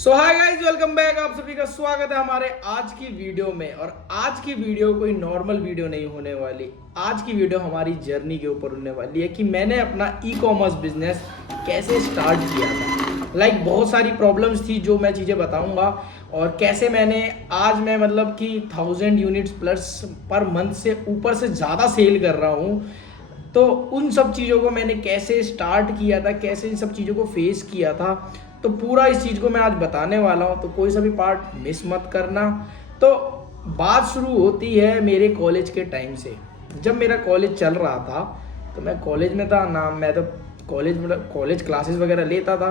सो hi guys, welcome back. आप सभी का स्वागत है हमारे आज की वीडियो में। और आज की वीडियो कोई नॉर्मल वीडियो नहीं होने वाली। आज की वीडियो हमारी जर्नी के ऊपर होने वाली है कि मैंने अपना ई कॉमर्स बिजनेस कैसे स्टार्ट किया था। बहुत सारी प्रॉब्लम्स थी जो मैं चीज़ें बताऊंगा, और कैसे मैंने आज मैं मतलब कि 1000 यूनिट्स प्लस पर मंथ से ऊपर से ज़्यादा सेल कर रहा हूँ। तो उन सब चीज़ों को मैंने कैसे स्टार्ट किया था, कैसे इन सब चीज़ों को फेस किया था, तो पूरा इस चीज़ को मैं आज बताने वाला हूँ। तो कोई सा भी पार्ट मिस मत करना। तो बात शुरू होती है मेरे कॉलेज के टाइम से। जब मेरा कॉलेज चल रहा था तो मैं कॉलेज में था ना, मैं तो कॉलेज क्लासेस वगैरह लेता था।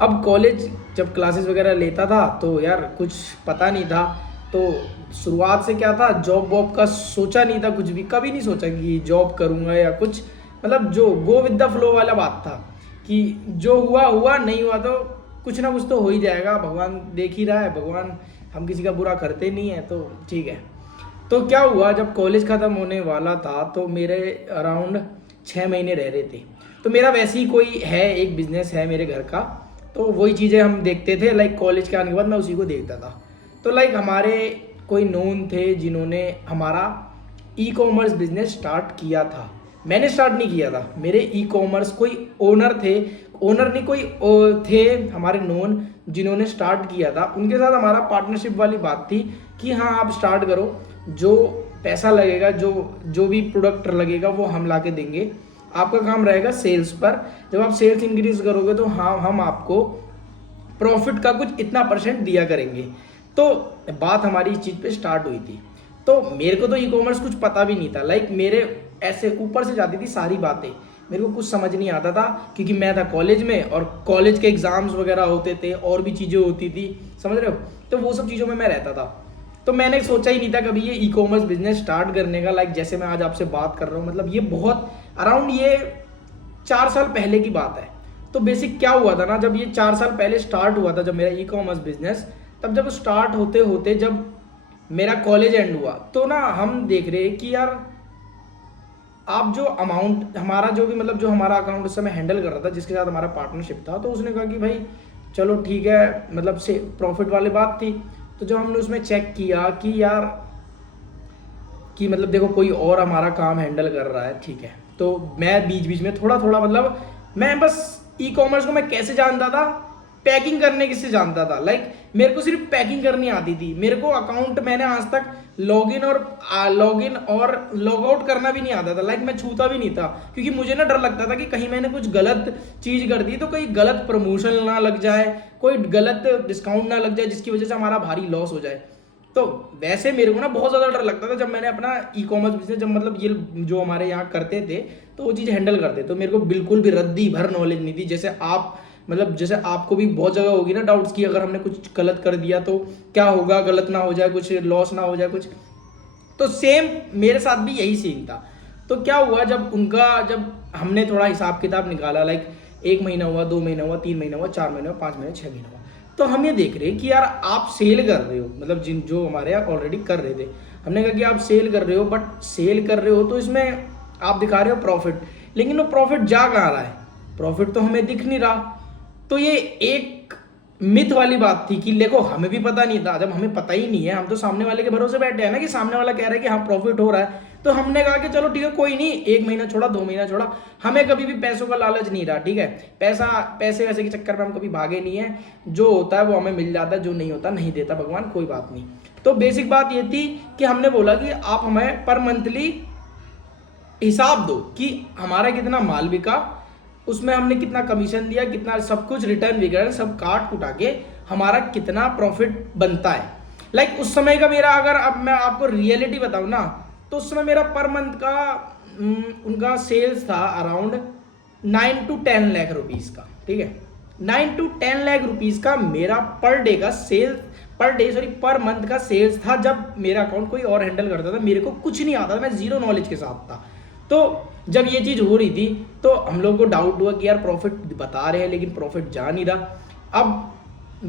अब कॉलेज जब क्लासेस वगैरह लेता था तो यार कुछ पता नहीं था। तो शुरुआत से क्या था, जॉब वॉब का सोचा नहीं था, कुछ भी कभी नहीं सोचा कि जॉब करूँगा या कुछ। मतलब जो गो विद द फ्लो वाला बात था कि जो हुआ हुआ, नहीं हुआ तो कुछ ना कुछ तो हो ही जाएगा, भगवान देख ही रहा है, भगवान हम किसी का बुरा करते नहीं है, तो ठीक है। तो क्या हुआ, जब कॉलेज ख़त्म होने वाला था तो मेरे अराउंड 6 महीने रह रहे थे। तो मेरा वैसे ही कोई है, एक बिजनेस है मेरे घर का, तो वही चीज़ें हम देखते थे। कॉलेज के आने के बाद मैं उसी को देखता था। तो हमारे कोई नोन थे जिन्होंने हमारा ई कॉमर्स बिजनेस स्टार्ट किया था। मैंने स्टार्ट नहीं किया था, मेरे ई कॉमर्स कोई ओनर थे, ओनर नहीं कोई थे हमारे नोन जिन्होंने स्टार्ट किया था। उनके साथ हमारा पार्टनरशिप वाली बात थी कि हाँ आप स्टार्ट करो, जो पैसा लगेगा, जो जो भी प्रोडक्ट लगेगा वो हम ला के देंगे, आपका काम रहेगा सेल्स पर। जब आप सेल्स इंक्रीज करोगे तो हाँ हम आपको प्रॉफिट का कुछ इतना परसेंट दिया करेंगे। तो बात हमारी इस चीज़ पे स्टार्ट हुई थी। तो मेरे को तो ई कॉमर्स कुछ पता भी नहीं था। मेरे ऐसे ऊपर से जाती थी सारी बातें, मेरे को कुछ समझ नहीं आता था, क्योंकि मैं था कॉलेज में और कॉलेज के एग्जाम्स वगैरह होते थे और भी चीज़ें होती थी, समझ रहे हो। तो वो सब चीज़ों में मैं रहता था। तो मैंने सोचा ही नहीं था कभी ये ई कॉमर्स बिजनेस स्टार्ट करने का। जैसे मैं आज आपसे बात कर रहा हूँ, मतलब ये बहुत अराउंड ये 4 साल पहले की बात है। तो बेसिक क्या हुआ था ना, जब ये 4 साल पहले स्टार्ट हुआ था, जब मेरा ई कॉमर्स बिजनेस, तब जब स्टार्ट होते होते जब मेरा कॉलेज एंड हुआ तो ना हम देख रहे कि यार आप जो अमाउंट हमारा जो भी मतलब जो हमारा अकाउंट उस समय हैंडल कर रहा था, जिसके साथ हमारा पार्टनरशिप था, तो उसने कहा कि भाई चलो ठीक है, मतलब से प्रॉफिट वाली बात थी। तो जब हमने उसमें चेक किया कि यार कि मतलब देखो कोई और हमारा काम हैंडल कर रहा है, ठीक है। तो मैं बीच बीच में थोड़ा थोड़ा मतलब मैं बस ई कॉमर्स को मैं कैसे जानता था, पैकिंग करने किससे जानता था। मेरे को सिर्फ पैकिंग करनी आती थी। मेरे को अकाउंट मैंने आज तक लॉगिन और लॉग आउट करना भी नहीं आता था। मैं छूता भी नहीं था, क्योंकि मुझे ना डर लगता था कि कहीं मैंने कुछ गलत चीज कर दी तो कोई गलत प्रमोशन ना लग जाए, कोई गलत डिस्काउंट ना लग जाए, जिसकी वजह से हमारा भारी लॉस हो जाए। तो वैसे मेरे को ना बहुत ज़्यादा डर लगता था जब मैंने अपना ई कॉमर्स बिजनेस, जब मतलब ये जो हमारे यहाँ करते थे तो वो चीज़ हैंडल करते, तो मेरे को बिल्कुल भी रद्दी भर नॉलेज नहीं थी। जैसे आप मतलब जैसे आपको भी बहुत जगह होगी ना डाउट्स की, अगर हमने कुछ गलत कर दिया तो क्या होगा, गलत ना हो जाए, कुछ लॉस ना हो जाए कुछ। तो सेम मेरे साथ भी यही सीन था। तो क्या हुआ, जब हमने थोड़ा हिसाब किताब निकाला, 1 महीना हुआ, 2 महीना हुआ, 3 महीना हुआ, 4 महीना हुआ, 5 महीना, 6 महीना हुआ, तो हम ये देख रहे कि यार आप सेल कर रहे हो, मतलब जो हमारे यहाँ ऑलरेडी कर रहे थे। हमने कहा कि आप सेल कर रहे हो, बट सेल कर रहे हो तो इसमें आप दिखा रहे हो प्रॉफिट, लेकिन वो प्रॉफिट जा कहाँ रहा है, प्रॉफिट तो हमें दिख नहीं रहा। तो ये एक मिथ वाली बात थी कि देखो हमें भी पता नहीं था। जब हमें पता ही नहीं है, हम तो सामने वाले के भरोसे बैठे हैं ना कि सामने वाला कह रहा है कि हाँ प्रॉफिट हो रहा है, तो हमने कहा कि चलो ठीक है कोई नहीं, 1 महीना छोड़ा, 2 महीना छोड़ा। हमें कभी भी पैसों का लालच नहीं रहा, ठीक है। पैसे वैसे के चक्कर में हम कभी भागे नहीं है। जो होता है वो हमें मिल जाता है, जो नहीं होता नहीं देता भगवान, कोई बात नहीं। तो बेसिक बात ये थी कि हमने बोला कि आप हमें पर मंथली हिसाब दो कि हमारा कितना माल बिका, उसमें हमने कितना कमीशन दिया, कितना सब कुछ रिटर्न वगैरह सब काट कुटा के हमारा कितना प्रॉफिट बनता है। उस समय का मेरा, अगर अब मैं आपको रियलिटी बताऊं ना, तो उस समय मेरा पर मंथ का उनका सेल्स था अराउंड 9 to 10 लाख रुपीज़ का, ठीक है। 9 to 10 लाख रुपीज़ का मेरा पर मंथ का सेल्स था, जब मेरा अकाउंट कोई और हैंडल करता था। मेरे को कुछ नहीं आता था, मैं जीरो नॉलेज के साथ था। तो जब ये चीज़ हो रही थी तो हम लोग को डाउट हुआ कि यार प्रॉफिट बता रहे हैं लेकिन प्रॉफिट जा नहीं रहा। अब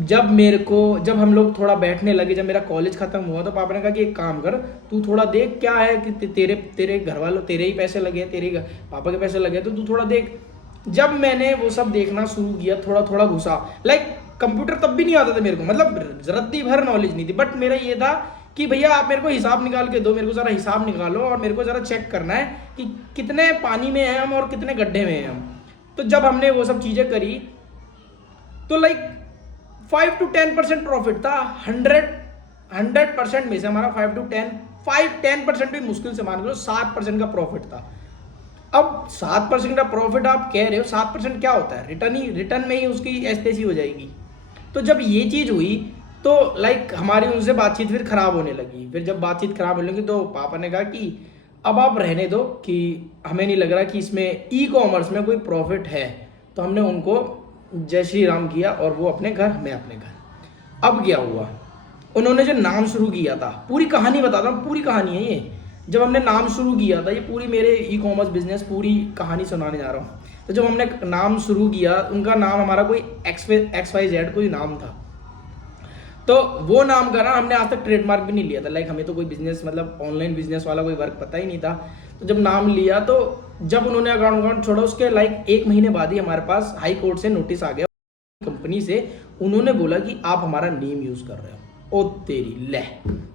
जब हम लोग थोड़ा बैठने लगे, जब मेरा कॉलेज खत्म हुआ, तो पापा ने कहा कि एक काम कर, तू थोड़ा देख क्या है कि तेरे घर वालों, तेरे ही पैसे लगे हैं, पापा के पैसे लगे, तो तू थोड़ा देख। जब मैंने वो सब देखना शुरू किया, थोड़ा थोड़ा घुसा, कंप्यूटर तब भी नहीं आता था मेरे को, मतलब रत्ती भर नॉलेज नहीं थी, बट मेरा ये था कि भैया आप मेरे को हिसाब निकाल के दो, मेरे को ज़रा हिसाब निकालो और मेरे को ज़रा चेक करना है कि कितने पानी में हैं हम और कितने गड्ढे में हैं हम। तो जब हमने वो सब चीज़ें करी तो लाइक 5 to 10% प्रॉफिट था। 100% में से हमारा 5-10% भी मुश्किल से मान लो 7% का प्रॉफिट था। अब 7% का प्रॉफिट आप कह रहे हो, 7% क्या होता है, रिटर्न में ही उसकी ऐसी हो जाएगी। तो जब ये चीज़ हुई तो लाइक हमारी उनसे बातचीत फिर खराब होने लगी। फिर जब बातचीत खराब होने लगी तो पापा ने कहा कि अब आप रहने दो, कि हमें नहीं लग रहा कि इसमें ई कॉमर्स में कोई प्रॉफिट है। तो हमने उनको जय श्री राम किया और वो अपने घर, मैं अपने घर। अब क्या हुआ, उन्होंने जो नाम शुरू किया था, पूरी कहानी बताता हूँ, पूरी कहानी है ये। जब हमने नाम शुरू किया था, ये पूरी मेरे ई कॉमर्स बिजनेस पूरी कहानी सुनाने जा रहा हूँ। तो जब हमने नाम शुरू किया, उनका नाम हमारा कोई XYZ कोई नाम था। तो वो नाम का ना हमने आज तक ट्रेडमार्क भी नहीं लिया था। लाइक हमें तो कोई बिजनेस, मतलब ऑनलाइन बिजनेस वाला कोई वर्क पता ही नहीं था। तो जब नाम लिया, तो जब उन्होंने अकाउंट छोड़ा, उसके लाइक 1 महीने बाद ही हमारे पास हाई कोर्ट से नोटिस आ गया कंपनी से। उन्होंने बोला कि आप हमारा नेम यूज कर रहे हो। ओ तेरी ले,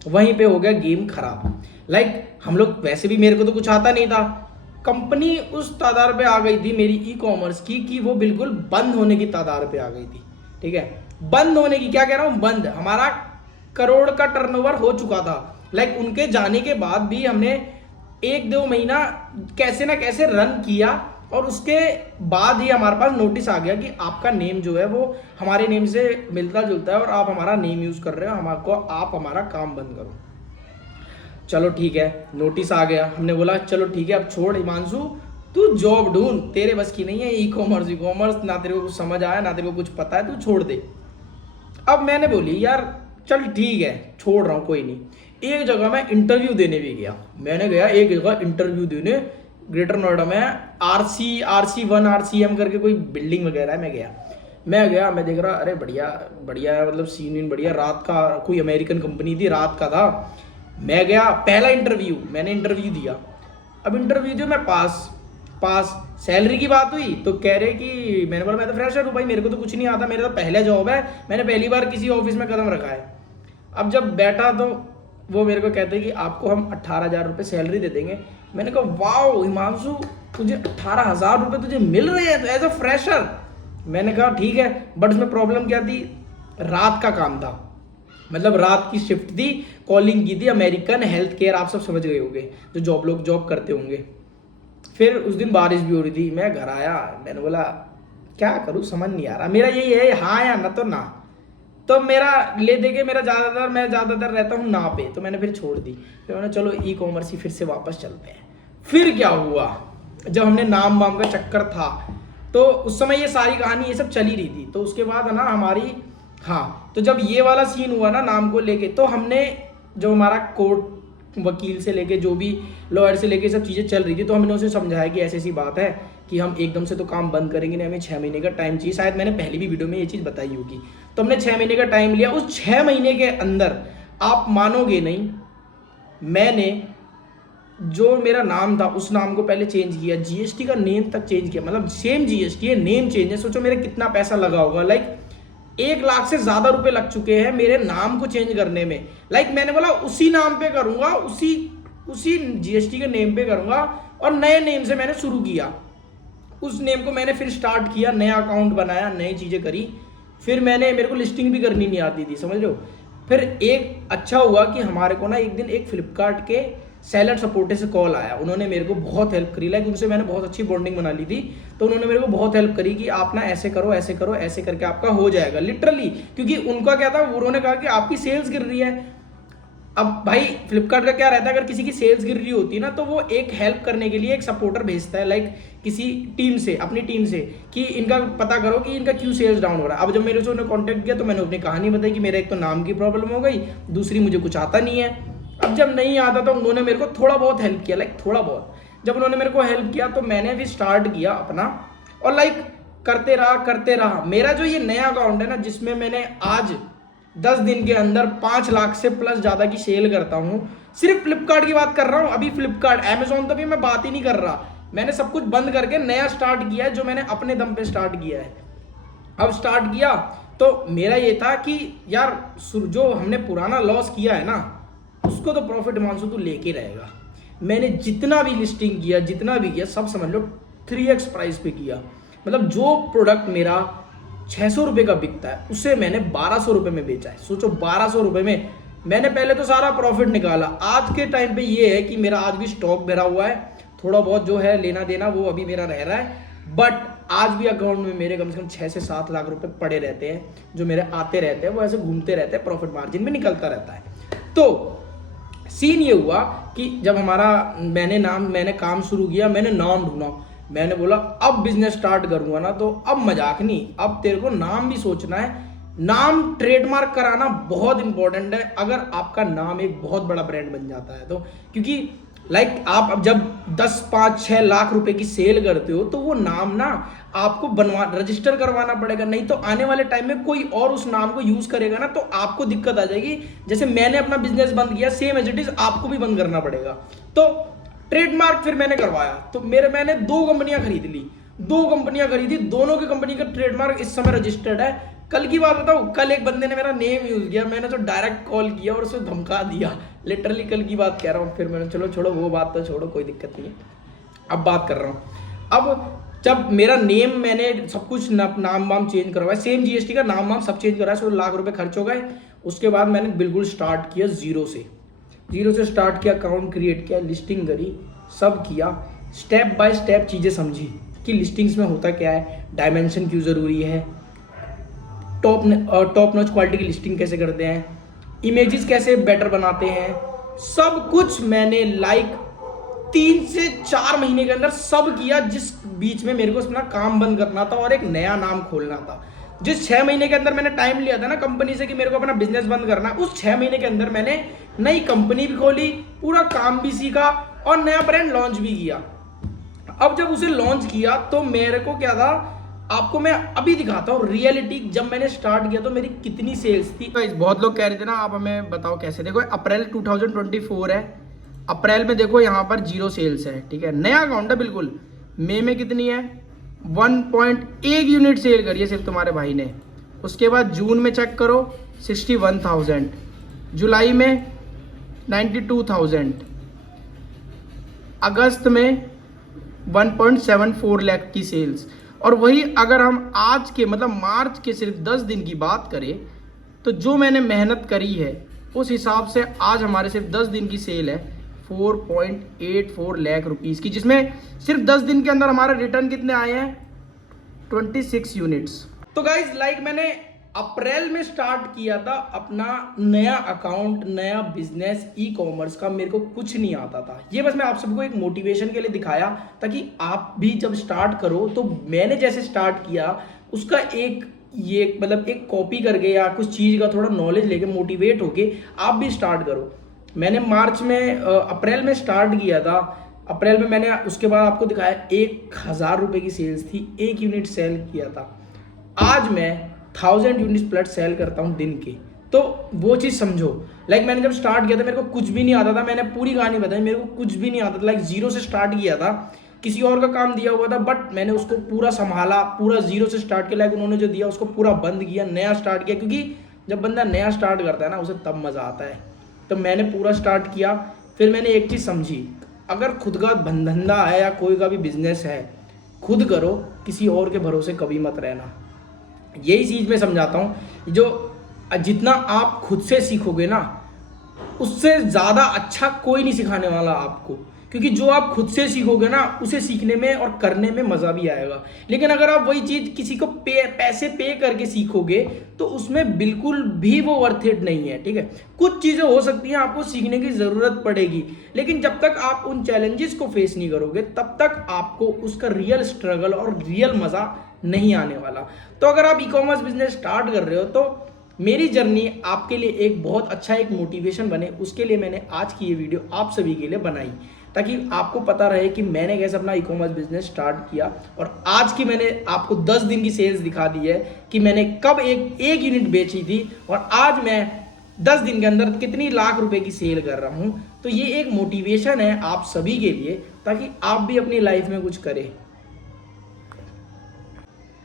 वहीं पे हो गया गेम खराब। लाइक हम लोग, वैसे भी मेरे को तो कुछ आता नहीं था, कंपनी उस तादार पे आ गई थी मेरी ई कॉमर्स की कि वो बिल्कुल बंद होने की तादार पे आ गई थी। ठीक है, बंद होने की, क्या कह रहा हूं, बंद। हमारा करोड़ का टर्नओवर हो चुका था। लाइक उनके जाने के बाद भी हमने 1-2 महीना कैसे ना कैसे रन किया और उसके बाद ही हमारे पास नोटिस आ गया कि आपका नेम जो है वो हमारे नेम से मिलता जुलता है और आप हमारा नेम यूज कर रहे हो, हमको आप हमारा काम बंद करो। चलो ठीक है, नोटिस आ गया। हमने बोला चलो ठीक है, अब छोड़ हिमांशु, तू जॉब ढूंढ, तेरे बस की नहीं है ई कॉमर्स, ना तेरे को कुछ समझ आया ना तेरे को कुछ पता है, तू छोड़ दे। अब मैंने बोली यार चल ठीक है, छोड़ रहा हूँ, कोई नहीं। एक जगह मैं इंटरव्यू देने भी गया। मैंने गया एक जगह इंटरव्यू देने, ग्रेटर नोएडा में RC1 RCM करके कोई बिल्डिंग वगैरह है। मैं गया, मैं देख रहा, अरे बढ़िया बढ़िया है, मतलब सीन बढ़िया। रात का कोई अमेरिकन कंपनी थी, रात का था। मैं गया, पहला इंटरव्यू, मैंने इंटरव्यू दिया। अब इंटरव्यू दिया, मैं पास। सैलरी की बात हुई तो कह रहे कि, मैंने बोला मैं तो फ्रेशर हूँ भाई, मेरे को तो कुछ नहीं आता, मेरा तो पहला जॉब है, मैंने पहली बार किसी ऑफिस में कदम रखा है। अब जब बैठा तो वो मेरे को कहते हैं कि आपको हम 18,000 रुपये सैलरी दे देंगे। मैंने कहा वाओ हिमांशु, तुझे 18,000 रुपये तुझे मिल रहे हैं एज अ फ्रेशर। मैंने कहा ठीक है, बट उसमें प्रॉब्लम क्या थी, रात का काम था, मतलब रात की शिफ्ट थी, कॉलिंग की थी, अमेरिकन हेल्थ केयर, आप सब समझ गए होंगे जो लोग जॉब करते होंगे। फिर उस दिन बारिश भी हो रही थी। मैं घर आया, मैंने बोला क्या करूँ, समझ नहीं आ रहा। मेरा यही है, हाँ या ना तो ना। तो मेरा ले दे के मैं ज़्यादातर रहता हूँ ना पे, तो मैंने फिर छोड़ दी। फिर मैंने चलो ई कॉमर्स ही फिर से वापस चलते हैं। फिर क्या हुआ, जब हमने नाम वाम का चक्कर था, तो उस समय ये सारी कहानी ये सब चली रही थी। तो उसके बाद है ना हमारी, हाँ, तो जब ये वाला सीन हुआ ना नाम को लेके, तो हमने जो हमारा कोर्ट वकील से लेके, जो भी लॉयर से लेके सब चीज़ें चल रही थी, तो हमने उसे समझाया कि ऐसी बात है कि हम एकदम से तो काम बंद करेंगे नहीं, हमें 6 महीने का टाइम चाहिए। शायद मैंने पहली भी वीडियो में ये चीज़ बताई होगी। तो हमने 6 महीने का टाइम लिया। उस 6 महीने के अंदर आप मानोगे नहीं, मैंने जो मेरा नाम था उस नाम को पहले चेंज किया, GST का नेम तक चेंज किया, मतलब सेम GST है, नेम चेंज है। सोचो मेरा कितना पैसा लगा होगा, लाइक 1 लाख से ज्यादा रुपए लग चुके हैं मेरे नाम को चेंज करने में। लाइक मैंने बोला उसी नाम पे करूंगा, उसी GST के नेम पे करूंगा, और नए नेम से मैंने शुरू किया। उस नेम को मैंने फिर स्टार्ट किया, नया अकाउंट बनाया, नई चीजें करी। फिर मेरे को लिस्टिंग भी करनी नहीं आती थी, समझ रहे हो। फिर एक अच्छा हुआ कि हमारे को ना एक दिन एक फ्लिपकार्ट के सेलर सपोर्टर से कॉल आया। उन्होंने मेरे को बहुत हेल्प करी, लाइक उनसे मैंने बहुत अच्छी बॉन्डिंग बना ली थी। तो उन्होंने मेरे को बहुत हेल्प करी कि आप ना ऐसे करो, ऐसे करो, ऐसे करके आपका हो जाएगा, लिटरली। क्योंकि उनका क्या था, उन्होंने कहा कि आपकी सेल्स गिर रही है। अब भाई फ्लिपकार्ट का क्या रहता है, अगर किसी की सेल्स गिर रही होती है ना, तो वो एक हेल्प करने के लिए एक सपोर्टर भेजता है, लाइक किसी टीम से, अपनी टीम से, कि इनका पता करो कि इनका क्यों सेल्स डाउन हो रहा है। अब जब मेरे से उन्होंने कॉन्टैक्ट किया तो मैंने अपनी कहानी बताई कि मेरा एक तो नाम की प्रॉब्लम हो गई, दूसरी मुझे कुछ आता नहीं है। अब जब नहीं आता तो उन्होंने मेरे को थोड़ा बहुत हेल्प किया, लाइक थोड़ा बहुत। जब उन्होंने मेरे को हेल्प किया तो मैंने भी स्टार्ट किया अपना, और लाइक करते रहा। मेरा जो ये नया अकाउंट है ना, जिसमें मैंने आज 10 दिन के अंदर 5 लाख से प्लस ज़्यादा की सेल करता हूँ, सिर्फ फ्लिपकार्ट की बात कर रहा हूँ। अभी फ्लिपकार्ट, अमेजोन तो भी मैं बात ही नहीं कर रहा। मैंने सब कुछ बंद करके नया स्टार्ट किया है, जो मैंने अपने दम पे स्टार्ट किया है। अब स्टार्ट किया तो मेरा ये था कि यार जो हमने पुराना लॉस किया है ना, उसको तो प्रॉफिट हिमांशु तू लेके रहेगा। मैंने जितना भी लिस्टिंग किया, जितना भी किया, सब समझ लो 3x प्राइस पे किया। मतलब जो प्रोडक्ट मेरा 600 रुपये का बिकता है उसे मैंने 1200 रुपये में बेचा है। सोचो 1200 रुपये में मैंने पहले तो सारा प्रॉफिट निकाला। आज के टाइम पे ये है कि मेरा आज भी स्टॉक भरा हुआ है, थोड़ा बहुत जो है लेना देना वो अभी मेरा रह रहा है, बट आज भी अकाउंट में मेरे कम से कम 6 से 7 लाख रुपए पड़े रहते हैं, जो मेरे आते रहते हैं, वो ऐसे घूमते रहते हैं, प्रॉफिट मार्जिन में निकलता रहता है। तो सीन ये हुआ कि जब मैंने काम शुरू किया, मैंने नाम ढूंढा, मैंने बोला अब बिजनेस स्टार्ट करूंगा ना तो अब मजाक नहीं, अब तेरे को नाम भी सोचना है। नाम ट्रेडमार्क कराना बहुत इंपॉर्टेंट है अगर आपका नाम एक बहुत बड़ा ब्रांड बन जाता है तो, क्योंकि आप अब जब 10, 5, 6 लाख रुपए की सेल करते हो तो वो नाम ना आपको रजिस्टर करवाना पड़ेगा, नहीं तो आने वाले टाइम में कोई और उस नाम को यूज करेगा ना तो आपको दिक्कत आ जाएगी। जैसे मैंने अपना बिजनेस बंद किया, सेम एज इट इज आपको भी बंद करना पड़ेगा। तो ट्रेडमार्क फिर मैंने करवाया, तो मैंने 2 कंपनियां खरीद ली, 2 कंपनियां खरीदी, दोनों की कंपनी का ट्रेडमार्क इस समय रजिस्टर्ड है। कल की बात बताऊं, कल एक बंदे ने मेरा नेम यूज किया, मैंने तो डायरेक्ट कॉल किया और उसे धमका दिया, लिटरली कल की बात कह रहा हूँ। फिर मैंने चलो छोड़ो वो बात तो छोड़ो, कोई दिक्कत नहीं है, अब बात कर रहा हूँ। अब जब मेरा नेम, मैंने सब कुछ नाम वाम चेंज करवाया, सेम जीएसटी का नाम वाम सब चेंज कराया, 16 लाख रुपए खर्च हो गए। उसके बाद मैंने बिल्कुल स्टार्ट किया जीरो से स्टार्ट किया, अकाउंट क्रिएट किया, लिस्टिंग करी, सब किया, स्टेप बाय स्टेप चीज़ें समझी कि लिस्टिंग्स में होता क्या है, डायमेंशन क्यों ज़रूरी है, टॉप नॉच क्वालिटी की लिस्टिंग कैसे करते हैं, इमेजेस कैसे बेटर बनाते हैं, सब कुछ मैंने 3 से 4 महीने के अंदर सब किया, जिस बीच में मेरे को अपना काम बंद करना था और एक नया नाम खोलना था। जिस 6 महीने के अंदर मैंने टाइम लिया था ना कंपनी से कि मेरे को अपना बिजनेस बंद करना, उस 6 महीने के अंदर मैंने नई कंपनी भी खोली, पूरा काम भी सीखा और नया ब्रांड लॉन्च भी किया। अब जब उसे लॉन्च किया तो मेरे को क्या था, आपको मैं अभी दिखाता हूँ रियलिटी। जब मैंने स्टार्ट किया तो मेरी कितनी सेल्स थी। बहुत लोग कह रहे थे ना आप हमें बताओ कैसे। देखो अप्रैल 2024 है, अप्रैल में देखो यहाँ पर 0 सेल्स है, ठीक है, नया अकाउंट है बिल्कुल। मई में कितनी है, 1.1 यूनिट सेल करी है सिर्फ तुम्हारे भाई ने। उसके बाद जून में चेक करो 61,000, जुलाई में 92,000, अगस्त में 1.74 लाख की सेल्स। और वही अगर हम आज के मतलब मार्च के सिर्फ 10 दिन की बात करें तो जो मैंने मेहनत करी है उस हिसाब से आज हमारे सिर्फ 10 दिन की सेल है 4.84 लाख रुपीस की, जिसमें सिर्फ 10 दिन के अंदर हमारे रिटर्न कितने आए हैं, 26 यूनिट्स। तो गाइज मैंने अप्रैल में स्टार्ट किया था अपना नया अकाउंट, नया बिजनेस ई कॉमर्स का, मेरे को कुछ नहीं आता था। ये बस मैं आप सबको एक मोटिवेशन के लिए दिखाया ताकि आप भी जब स्टार्ट करो तो मैंने जैसे स्टार्ट किया उसका एक कॉपी करके या कुछ चीज़ का थोड़ा नॉलेज लेके मोटिवेट होके आप भी स्टार्ट करो। मैंने अप्रैल में स्टार्ट किया था। अप्रैल में मैंने उसके बाद आपको दिखाया 1,000 रुपये की सेल्स थी, 1 यूनिट सेल किया था। आज मैं 1000 यूनिट्स प्लस सेल करता हूँ दिन के। तो वो चीज़ समझो। मैंने जब स्टार्ट किया था मेरे को कुछ भी नहीं आता था, मैंने पूरी कहानी बताई, मेरे को कुछ भी नहीं आता था। 0 से स्टार्ट किया था, किसी और का काम दिया हुआ था, बट मैंने उसको पूरा संभाला, पूरा 0 से स्टार्ट किया। उन्होंने जो दिया उसको पूरा बंद किया, नया स्टार्ट किया, क्योंकि जब बंदा नया स्टार्ट करता है ना उसे तब मज़ा आता है। तो मैंने पूरा स्टार्ट किया। फिर मैंने एक चीज़ समझी, अगर खुद का धंधा है या कोई का भी बिजनेस है, खुद करो, किसी और के भरोसे कभी मत रहना। यही चीज़ मैं समझाता हूँ। जो जितना आप खुद से सीखोगे ना उससे ज़्यादा अच्छा कोई नहीं सिखाने वाला आपको, क्योंकि जो आप खुद से सीखोगे ना उसे सीखने में और करने में मज़ा भी आएगा। लेकिन अगर आप वही चीज़ किसी को पैसे पे करके सीखोगे तो उसमें बिल्कुल भी वो वर्थ इट नहीं है, ठीक है। कुछ चीज़ें हो सकती हैं आपको सीखने की ज़रूरत पड़ेगी, लेकिन जब तक आप उन चैलेंजेस को फेस नहीं करोगे तब तक आपको उसका रियल स्ट्रगल और रियल मज़ा नहीं आने वाला। तो अगर आप ई कॉमर्स बिजनेस स्टार्ट कर रहे हो तो मेरी जर्नी आपके लिए एक बहुत अच्छा एक मोटिवेशन बने, उसके लिए मैंने आज की ये वीडियो आप सभी के लिए बनाई, ताकि आपको पता रहे कि मैंने कैसे अपना ई कॉमर्स बिजनेस स्टार्ट किया। और आज की मैंने आपको 10 दिन की सेल्स दिखा दी है कि मैंने कब एक यूनिट बेची थी और आज मैं 10 दिन के अंदर कितनी लाख रुपए की सेल कर रहा हूँ। तो ये एक मोटिवेशन है आप सभी के लिए, ताकि आप भी अपनी लाइफ में कुछ करें।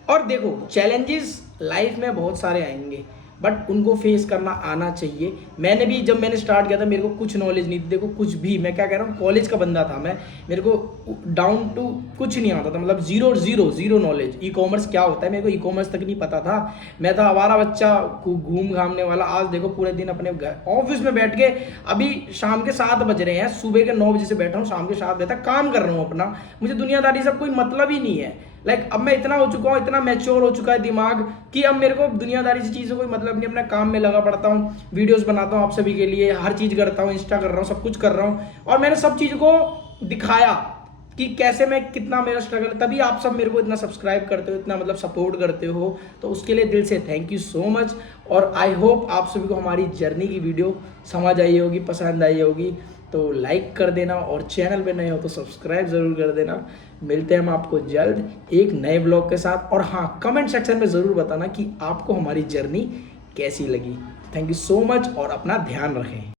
और देखो चैलेंजेस लाइफ में बहुत सारे आएंगे, बट उनको फेस करना आना चाहिए। जब मैंने स्टार्ट किया था मेरे को कुछ नॉलेज नहीं थी, देखो कुछ भी, मैं क्या कह रहा हूँ, कॉलेज का बंदा था मैं, मेरे को डाउन टू कुछ नहीं आता था, मतलब zero zero zero knowledge. E commerce क्या होता है मेरे को ई कॉमर्स तक नहीं पता था। मैं था आवारा बच्चा, घूम घामने वाला। आज देखो पूरे दिन अपने ऑफिस में बैठ के, अभी शाम के 7 बज रहे हैं, सुबह के 9 बजे से बैठा हूँ, शाम के 7 बजे तक काम कर रहा हूँ अपना। मुझे दुनियादारी से कोई मतलब ही नहीं है। अब मैं इतना हो चुका हूँ, इतना मैच्योर हो चुका है दिमाग कि अब मेरे को दुनियादारी से चीज़ों कोई मतलब नहीं, अपने काम में लगा पड़ता हूँ, वीडियोस बनाता हूँ आप सभी के लिए, हर चीज़ करता हूँ, इंस्टा कर रहा हूँ, सब कुछ कर रहा हूँ। और मैंने सब चीज़ को दिखाया कि कैसे मैं, कितना मेरा स्ट्रगल, तभी आप सब मेरे को इतना सब्सक्राइब करते हो, इतना मतलब सपोर्ट करते हो। तो उसके लिए दिल से थैंक यू सो मच। और आई होप आप सभी को हमारी जर्नी की वीडियो समझ आई होगी, पसंद आई होगी। तो लाइक कर देना और चैनल पे नए हो तो सब्सक्राइब ज़रूर कर देना। मिलते हैं हम आपको जल्द एक नए ब्लॉग के साथ। और हाँ, कमेंट सेक्शन में ज़रूर बताना कि आपको हमारी जर्नी कैसी लगी। थैंक यू सो मच और अपना ध्यान रखें।